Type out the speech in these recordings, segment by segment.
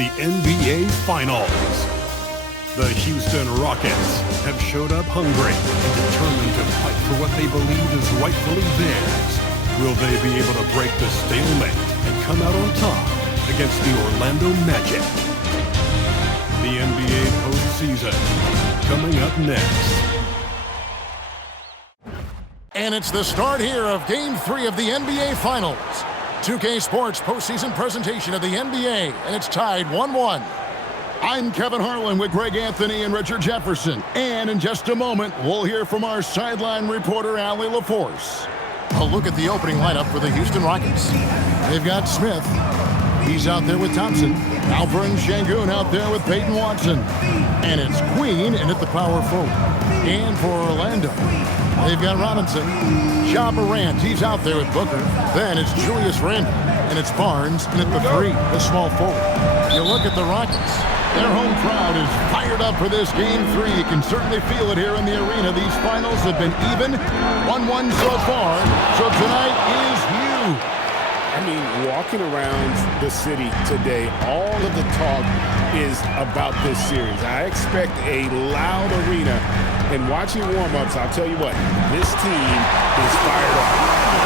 the NBA Finals. The Houston Rockets have showed up hungry and determined to fight for what they believe is rightfully theirs. Will they be able to break the stalemate and come out on top against the Orlando Magic? The NBA postseason coming up next. And it's the start here of Game 3 of the NBA Finals. 2K Sports postseason presentation of the NBA, and it's tied 1-1. I'm Kevin Harlan with Greg Anthony and Richard Jefferson. And in just a moment, we'll hear from our sideline reporter, Allie LaForce. A look at the opening lineup for the Houston Rockets. They've got Smith. He's out there with Thompson. Alperen Sengun out there with Peyton Watson. And it's Queen in at the power forward. And for Orlando, they've got Robinson. Ja Morant, he's out there with Booker. Then it's Julius Randle. And it's Barnes in at the 3, the small forward. You look at the Rockets. Their home crowd is fired up for this Game 3. You can certainly feel it here in the arena. These finals have been even, 1-1 so far. So tonight is huge. I mean, walking around the city today, all of the talk is about this series. I expect a loud arena. And watching warm-ups, I'll tell you what, this team is fired up.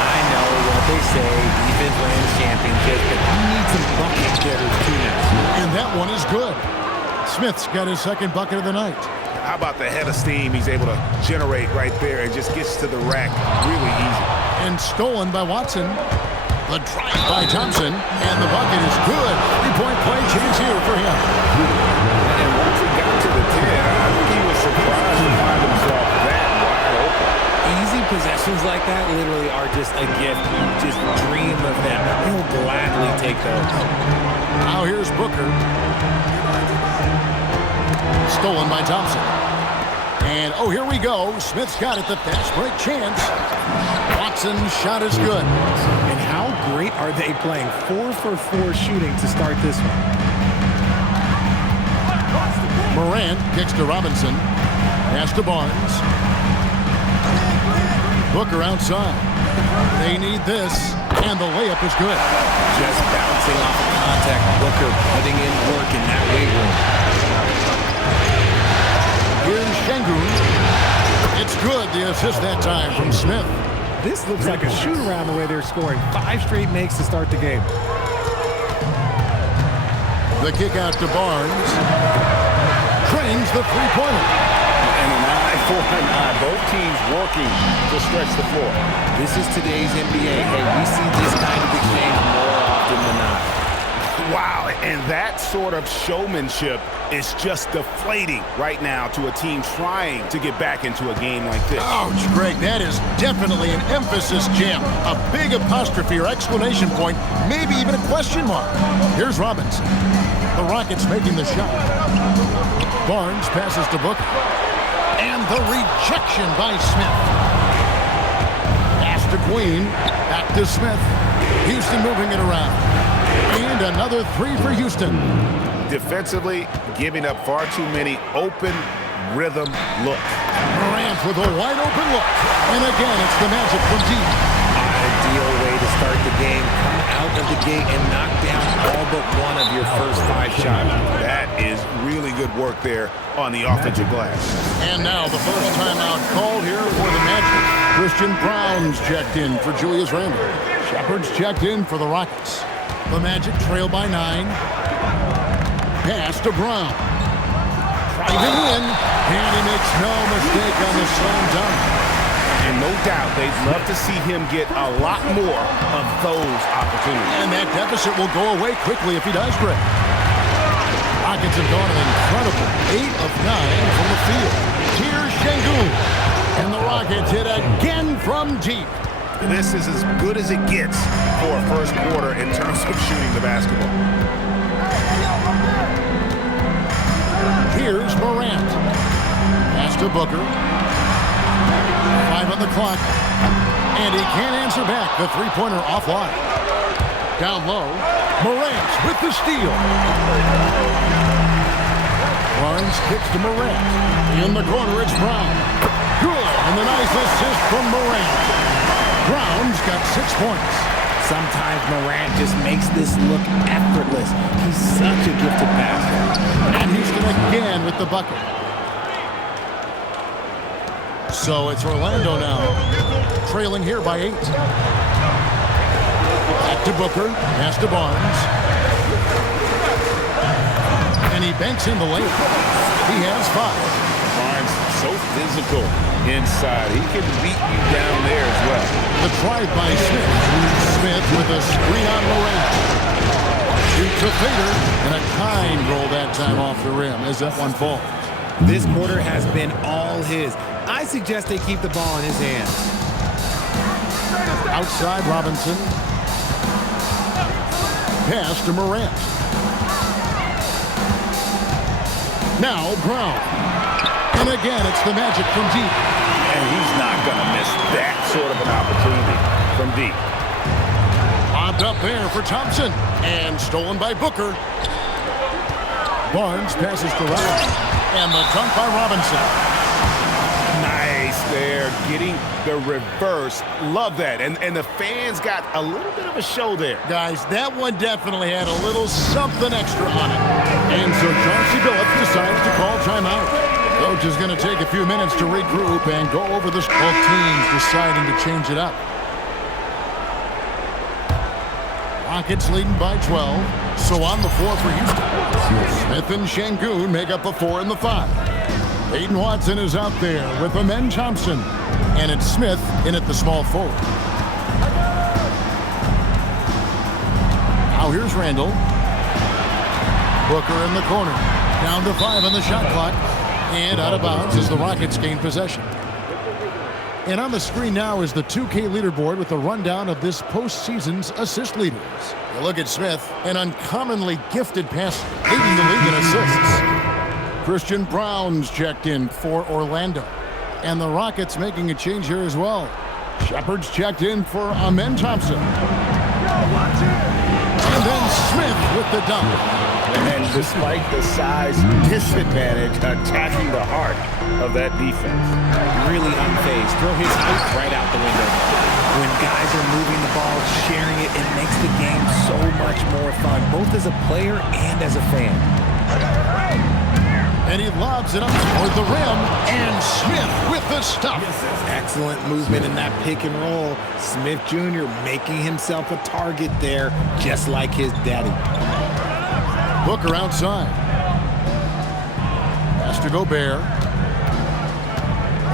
I know what they say, defense wins championships, but you need some bucket getters too now. And that one is good. Smith's got his second bucket of the night. How about the head of steam he's able to generate right there and just gets to the rack really easy. And stolen by Watson. The drive by Thompson, and the bucket is good. 3-point play chance here for him. And once he got to the 10, I think he was surprised to find himself that wide open. Easy possessions like that literally are just a gift. You just dream of them. He'll gladly take those. Now here's Booker. Stolen by Thompson. And, oh, here we go. Smith's got it, the fast break chance. Watson's shot is good. And how great are they playing? 4 for 4 shooting to start this one. Morant kicks to Robinson. Pass to Barnes. Booker outside. They need this, and the layup is good. Just bouncing off of contact. Booker putting in work in that weight room. Here's Sengun. It's good, the assist that time from Smith. This looks like a shoot-around the way they're scoring. 5 straight makes to start the game. The kick out to Barnes. Trains the three-pointer. And an eye for an eye. Both teams working to stretch the floor. This is today's NBA. Hey, we see this kind of exchange more often than not. Wow, and that sort of showmanship is just deflating right now to a team trying to get back into a game like this. Ouch, Greg, that is definitely an emphasis jam. A big apostrophe or exclamation point, maybe even a question mark. Here's Robinson. The Rockets making the shot. Barnes passes to Booker. And the rejection by Smith. Pass to Queen. Back to Smith. Houston moving it around. And another 3 for Houston. Defensively, giving up far too many open rhythm looks. Morant with a wide open look. And again, it's the Magic from deep. Ideal way to start the game. Come out of the gate and knock down all but one of your first 5 shots. That is really good work there on the offensive glass. And now the first timeout called here for the Magic. Christian Brown's checked in for Julius Randle. Shepard's checked in for the Rockets. The Magic trail by 9. Pass to Brown. Driving in. And he makes no mistake on the slam dunk. And no doubt they'd love to see him get a lot more of those opportunities. And that deficit will go away quickly if he does, Greg. Rockets have gone an incredible 8 of 9 from the field. Here's Sengun. And the Rockets hit again from deep. This is as good as it gets for a first quarter in terms of shooting the basketball. Here's Morant. Pass to Booker. 5 on the clock. And he can't answer back. The three-pointer offline. Down low. Morant with the steal. Barnes kicks to Morant. In the corner, it's Brown. Good. And the nice assist from Morant. Brown's got 6 points. Sometimes Morant just makes this look effortless. He's such a gifted passer. And Houston again with the bucket. So it's Orlando now, trailing here by 8. Back to Booker, pass to Barnes. And he banks in the layup. He has 5. Barnes, so physical inside. He can beat you down there as well. The drive by Smith. Smith with a screen on Morant. Shoots a fader, and a kind roll that time off the rim as that one falls. This quarter has been all his. I suggest they keep the ball in his hands. Outside Robinson. Pass to Morant. Now Brown. And again, it's the Magic from deep. And he's not going to miss that sort of an opportunity from deep. Bobbed up there for Thompson. And stolen by Booker. Barnes passes to Robinson. And the dunk by Robinson. Nice there, getting the reverse. Love that. And the fans got a little bit of a show there. Guys, that one definitely had a little something extra on it. And so Chauncey Billups decides to call timeout. Coach is going to take a few minutes to regroup and go over this. Both teams deciding to change it up. Rockets leading by 12. So on the floor for Houston. Smith and Şengün make up the 4 and the 5. Peyton Watson is out there with Amen Thompson. And it's Smith in at the small forward. Now here's Randall. Booker in the corner. Down to 5 on the shot clock. And out of bounds as the Rockets gain possession. And on the screen now is the 2K leaderboard with a rundown of this postseason's assist leaders. You look at Smith, an uncommonly gifted passer, leading the league in assists. Christian Brown's checked in for Orlando. And the Rockets making a change here as well. Shepard's checked in for Amen Thompson. And then Smith with the dunk. And despite the size disadvantage, attacking the heart of that defense. Really unfazed. Throw his height right out the window. When guys are moving the ball, sharing it, it makes the game so much more fun, both as a player and as a fan. And he lobs it up toward the rim. And Smith with the stop. Excellent movement in that pick and roll. Smith Jr. making himself a target there, just like his daddy. Booker outside. Pass to Gobert.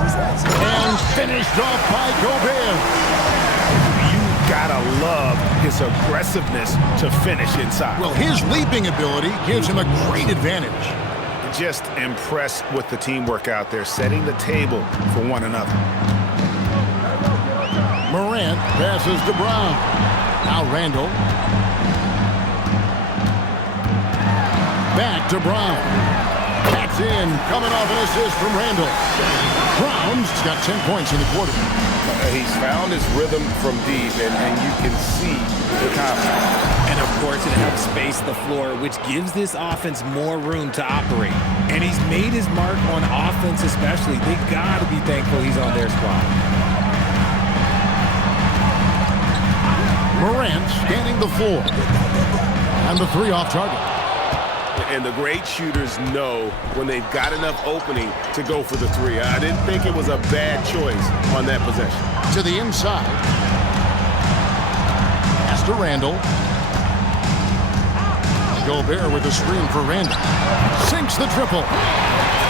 And finished off by Gobert. You gotta love his aggressiveness to finish inside. Well, his leaping ability gives him a great advantage. Just impressed with the teamwork out there, setting the table for one another. Morant passes to Brown. Now Randall. Back to Brown. That's in, coming off an assist from Randall. Brown's got 10 points in the quarter. He's found his rhythm from deep, and you can see the confidence. And of course, it helps space the floor, which gives this offense more room to operate. And he's made his mark on offense especially. They got to be thankful he's on their squad. Morant scanning the floor. And the 3 off target. And the great shooters know when they've got enough opening to go for the 3. I didn't think it was a bad choice on that possession. To the inside. Pass to Randall. Gobert with a screen for Randall. Sinks the triple.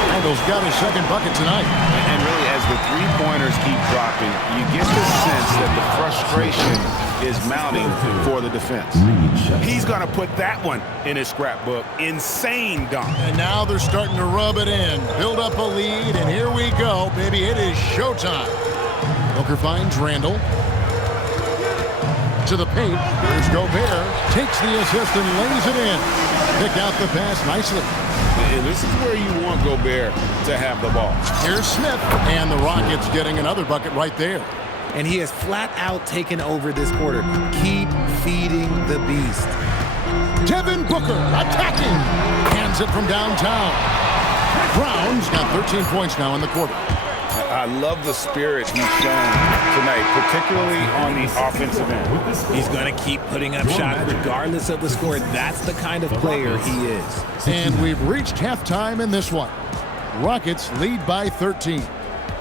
Randall's got his second bucket tonight. And really, as the three-pointers keep dropping, you get the sense that the frustration is mounting for the defense. He's going to put that one in his scrapbook. Insane dunk. And now they're starting to rub it in. Build up a lead, and here we go, baby. It is showtime. Booker finds Randall. To the paint. Here's Gobert. Takes the assist and lays it in. Pick out the pass nicely. And this is where you want Gobert to have the ball. Here's Smith. And the Rockets getting another bucket right there. And he has flat out taken over this quarter. Keep feeding the beast. Devin Booker attacking. Hands it from downtown. Brown's got 13 points now in the quarter. I love the spirit he's shown tonight, particularly on the offensive end. He's going to keep putting up shots regardless of the score. That's the kind of player he is. And we've reached halftime in this one. Rockets lead by 13.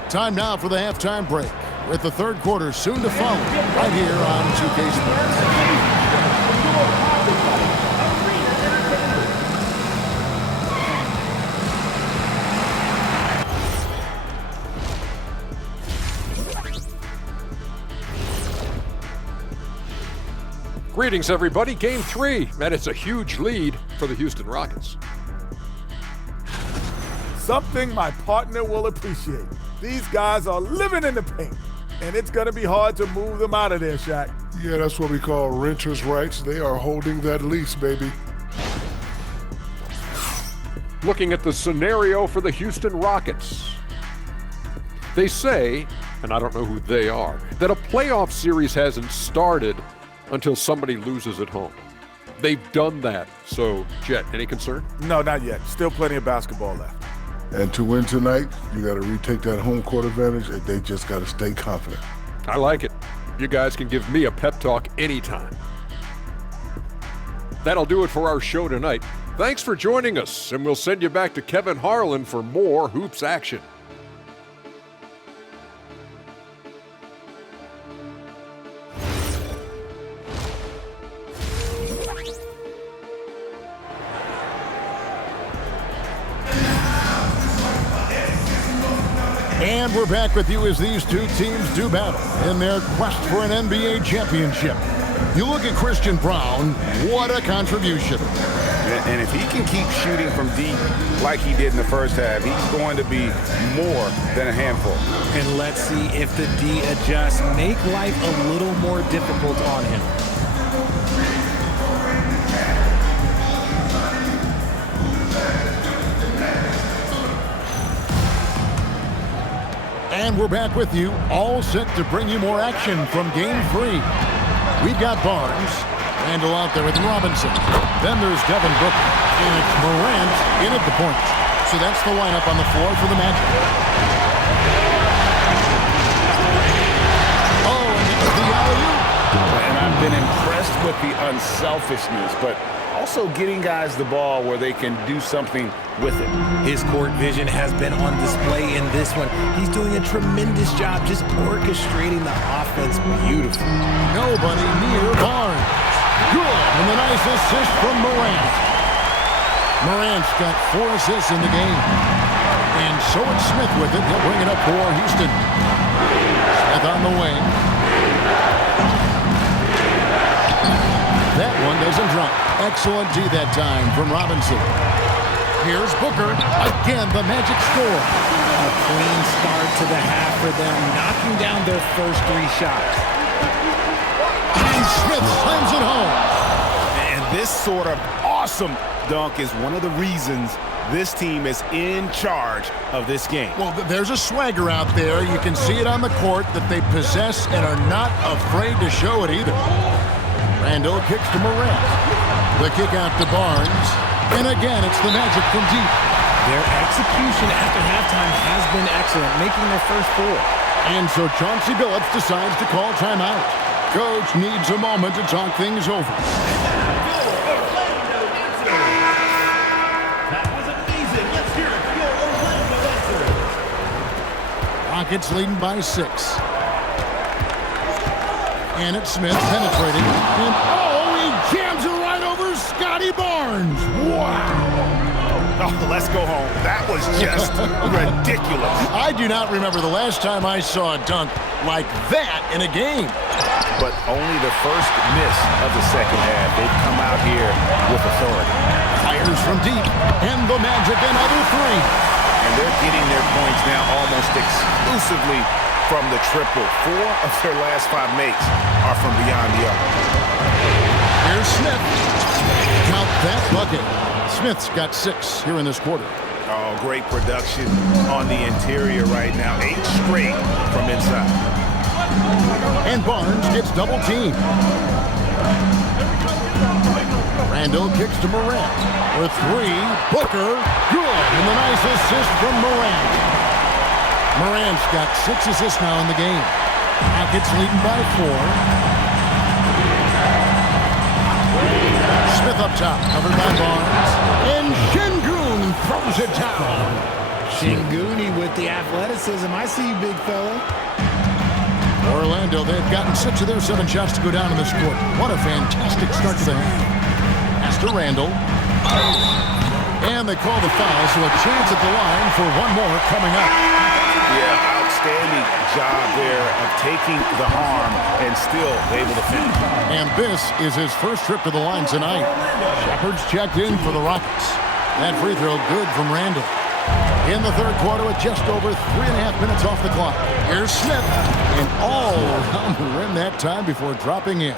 Time now for the halftime break, with the third quarter soon to follow, right here on 2K Sports. Greetings, everybody. Game 3, and it's a huge lead for the Houston Rockets. Something my partner will appreciate. These guys are living in the paint, and it's going to be hard to move them out of there, Shaq. Yeah, that's what we call renters' rights. They are holding that lease, baby. Looking at the scenario for the Houston Rockets. They say, and I don't know who they are, that a playoff series hasn't started until somebody loses at home. They've done that. So, Jet, any concern? No, not yet. Still plenty of basketball left. And to win tonight, you got to retake that home court advantage, and they just got to stay confident. I like it. You guys can give me a pep talk anytime. That'll do it for our show tonight. Thanks for joining us, and we'll send you back to Kevin Harlan for more hoops action. And we're back with you as these two teams do battle in their quest for an NBA championship. You look at Christian Braun, what a contribution. And if he can keep shooting from deep like he did in the first half, he's going to be more than a handful. And let's see if the D adjusts, make life a little more difficult on him. And we're back with you, all set to bring you more action from Game 3. We've got Barnes, Randall out there with Robinson. Then there's Devin Booker, and it's Morant in at the point. So that's the lineup on the floor for the Magic. Oh, and there's the alley-oop. And I've been impressed with the unselfishness, but also getting guys the ball where they can do something with it. His court vision has been on display in this one. He's doing a tremendous job just orchestrating the offense beautifully. Nobody near Barnes. Good, and the nice assist from Morant. Morant's got 4 assists in the game. And so it's Smith with it. He'll bring it up for Houston. Smith on the wing. That one doesn't drop. Excellent D that time from Robinson. Here's Booker. Again, the Magic score. A clean start to the half for them, knocking down their first 3 shots. And Smith slams it home. And this sort of awesome dunk is one of the reasons this team is in charge of this game. Well, there's a swagger out there. You can see it on the court that they possess and are not afraid to show it either. Randall kicks to Morant. The kick out to Barnes. And again, it's the Magic from deep. Their execution after halftime has been excellent, making their first 4. And so Chauncey Billups decides to call timeout. Coach needs a moment to talk things over. That was amazing. Let's hear it for your Orlando answer. Rockets leading by 6. And it's Smith penetrating. And oh, he jams it right over Scotty Barnes. Wow. Oh, let's go home. That was just ridiculous. I do not remember the last time I saw a dunk like that in a game. But only the first miss of the second half. They've come out here with authority. Fires from deep. And the Magic another 3. And they're getting their points now almost exclusively from the triple. 4 of their last 5 makes are from beyond the arc. Here's Smith. Count that bucket. Smith's got 6 here in this quarter. Oh, great production on the interior right now. 8 straight from inside. And Barnes gets double teamed. Randall kicks to Morant. For 3, Booker, good. And the nice assist from Morant. Morant's got 6 assists now in the game. Rockets leading by 4. Smith up top, covered by Barnes. And Şengün throws it down. Şengün with the athleticism. I see you, big fella. Orlando, they've gotten 6 of their 7 shots to go down in this quarter. What a fantastic start to the half. Pass to Randall. And they call the foul, so a chance at the line for one more coming up. Yeah, outstanding job there of taking the harm and still able to finish. And this is his first trip to the line tonight. Shepard's checked in for the Rockets. That free throw good from Randall. In the third quarter with just over 3.5 minutes off the clock. Here's Smith. And all around the rim that time before dropping in.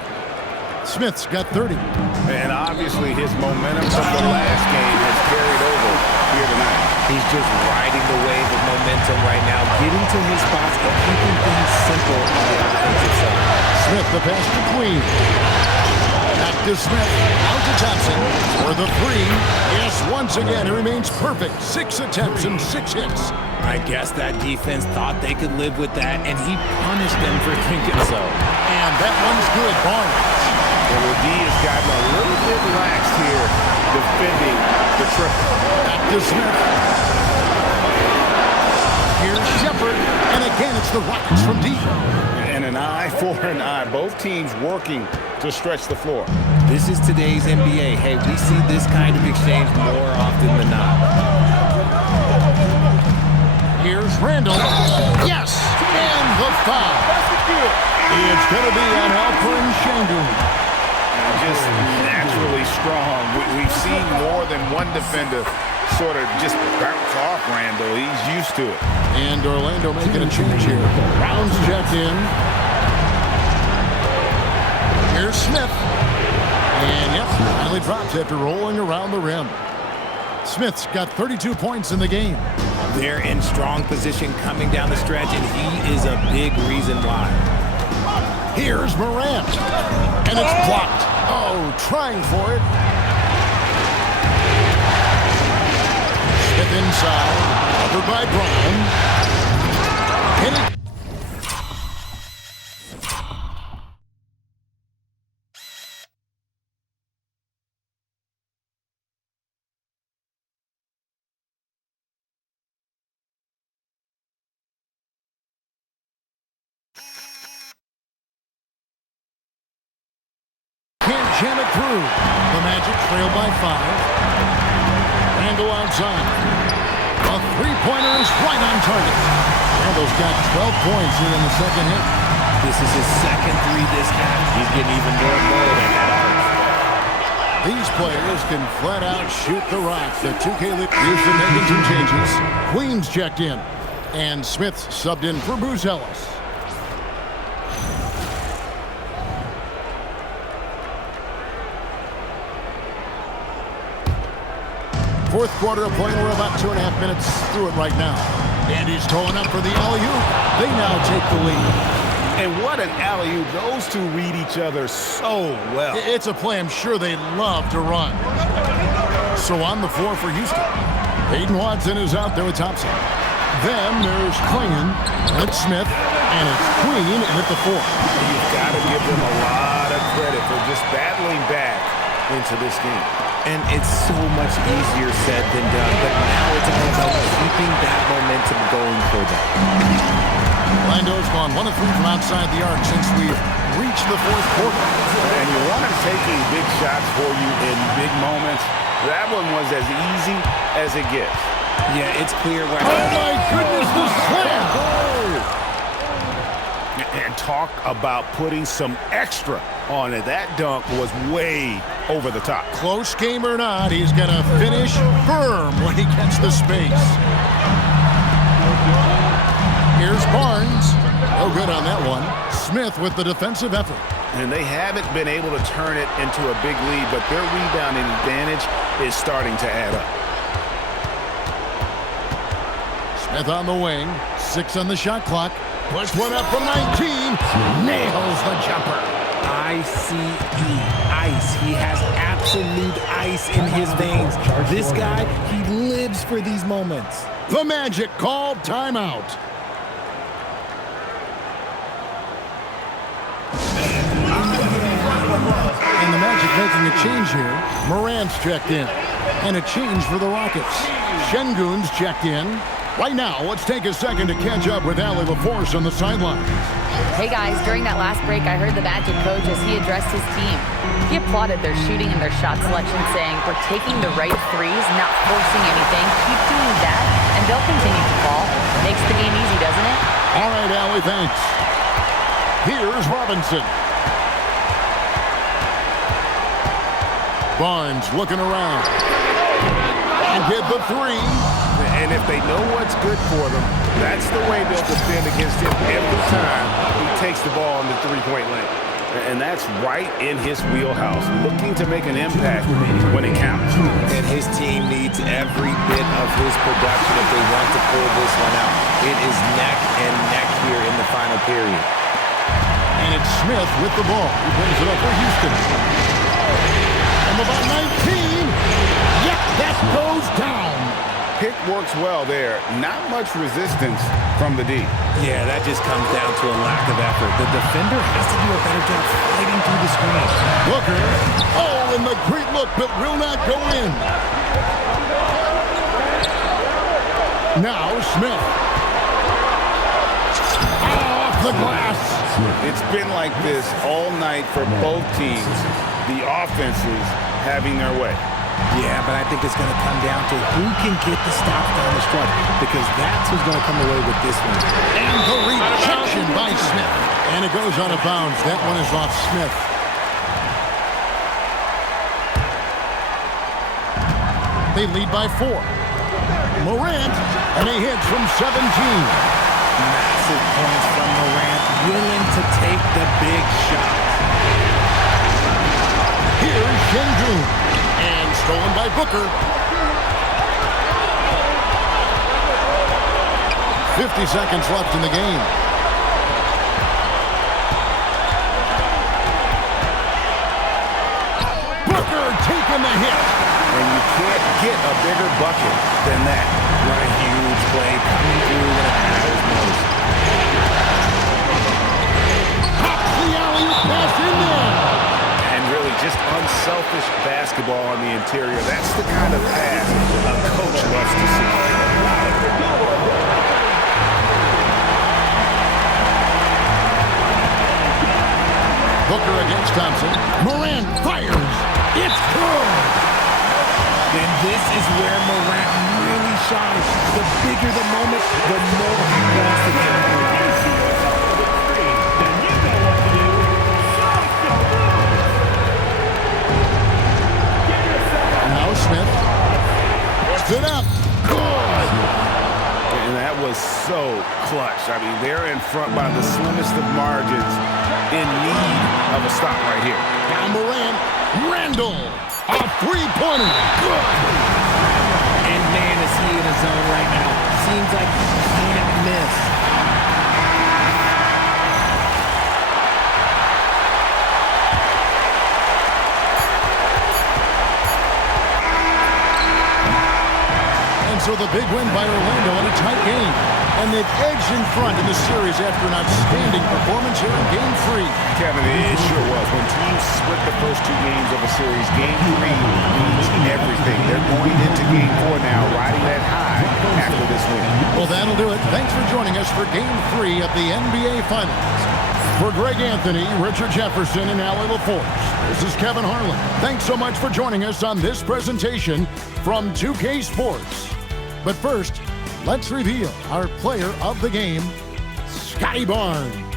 Smith's got 30. And obviously his momentum from the last game has carried over here tonight. He's just riding the wave of momentum right now, getting to his spots and keeping things simple on the offensive side. Smith, the pass to Queen. Back to Smith. Out to Thompson for the 3. Yes, once again, he remains perfect. 6 attempts and 6 hits. I guess that defense thought they could live with that, and he punished them for thinking so. And that one's good. Barnes. Well, D has gotten a little bit relaxed here defending the triple. Back to Smith. Here's Shepard. And again, it's the Rockets from deep. And an eye for an eye. Both teams working to stretch the floor. This is today's NBA. Hey, we see this kind of exchange more often than not. Here's Randall. Yes! And the foul. It's going to be on Alperen Şengün. Just naturally strong. We've seen more than one defender sort of just bounce off Randall. He's used to it. And Orlando making a change here. Brown's checked in. Here's Smith. And yep, finally drops after rolling around the rim. Smith's got 32 points in the game. They're in strong position coming down the stretch, and he is a big reason why. Here's Morant. And it's blocked. Oh, trying for it. Smith inside. Covered by Brown. Hit it. Can't jam it through. The Magic trail by 5. Randall outside. A three-pointer is right on target. Randall's got 12 points here in the second hit. This is his second 3 this half. He's getting even more mode at that arc. These players can flat out shoot the rock. The 2K League Houston making some changes. Queen's checked in. And Smith's subbed in for Bruce Ellis. Fourth quarter of play. We're about 2.5 minutes through it right now. And he's towing up for the alley-oop. They now take the lead. And what an alley-oop. Those two read each other so well. It's a play I'm sure they love to run. So on the floor for Houston. Peyton Watson is out there with Thompson. Then there's Klingon, and it's Smith, and it's Queen, and at the 4. You've got to give them a lot of credit for just battling back into this game. And it's so much easier said than done, but now it's all about keeping that momentum going for them. Orlando's gone 1 of 3 from outside the arc since we've reached the fourth quarter. And you want him taking big shots for you in big moments. That one was as easy as it gets. Yeah, it's clear where... Oh, my goodness, the slam! And talk about putting some extra on it. That dunk was way over the top. Close game or not, he's going to finish firm when he gets the space. Here's Barnes. No good on that one. Smith with the defensive effort. And they haven't been able to turn it into a big lead, but their rebounding advantage is starting to add up. Smith on the wing. 6 on the shot clock. Push one up from 19. Nails the jumper. ICE. Ice. He has absolute ice in his veins. This guy, he lives for these moments. The Magic called timeout. making a change here. Morant's checked in. And a change for the Rockets. Şengün's checked in. Right now, let's take a second to catch up with Allie LaForce on the sidelines. Hey guys, during that last break, I heard the Magic coach as he addressed his team. He applauded their shooting and their shot selection, saying, "We're taking the right threes, not forcing anything. Keep doing that, and they'll continue to fall." Makes the game easy, doesn't it? All right, Allie, thanks. Here's Robinson. Barnes looking around. And hit the three. And if they know what's good for them, that's the way they'll defend against him every time he takes the ball in the three-point lane. And that's right in his wheelhouse, looking to make an impact when it counts. And his team needs every bit of his production if they want to pull this one out. It is neck and neck here in the final period. And it's Smith with the ball. He brings it up for Houston. From about 19. Yep, that goes down. Pick works well there. Not much resistance from the D. Yeah, that just comes down to a lack of effort. The defender has to do a better job fighting through the screen. Booker. Oh, and the great look, but will not go in. Now Smith. Off the glass. It's been like this all night for both teams. The offenses having their way. Yeah, but I think it's going to come down to who can get the stop down the stretch, because that's who's going to come away with this one. And the rejection by Smith. And it goes out of bounds. That one is off Smith. They lead by 4. Morant, and he hits from 17. Massive points from Morant, willing to take the big shot. Here's Şengün. And stolen by Booker. 50 seconds left in the game. Booker taking the hit. And you can't get a bigger bucket than that. What a huge play coming through when it matters most. Pops the alley-oop pass in there. Just unselfish basketball on the interior. That's the kind of pass a coach loves to see. Booker against Thompson. Morant fires. It's good. And this is where Morant really shines. The bigger the moment, the more he wants to get it. Smith. Stood up. Good. And that was so clutch. I mean, they're in front by the slimmest of margins, in need of a stop right here. Now Morant. Randall. A three-pointer. Good. And man, is he in his zone right now. Seems like he can't miss. So the big win by Orlando in a tight game. And they've edged in front in the series after an outstanding performance here in Game 3. Kevin, it sure was. When teams split the first 2 games of a series, Game 3 means everything. They're going into Game 4 now, riding that high after this win. Well, that'll do it. Thanks for joining us for Game 3 of the NBA Finals. For Greg Anthony, Richard Jefferson, and Allie LaForce, this is Kevin Harlan. Thanks so much for joining us on this presentation from 2K Sports. But first, let's reveal our player of the game, Scotty Barnes.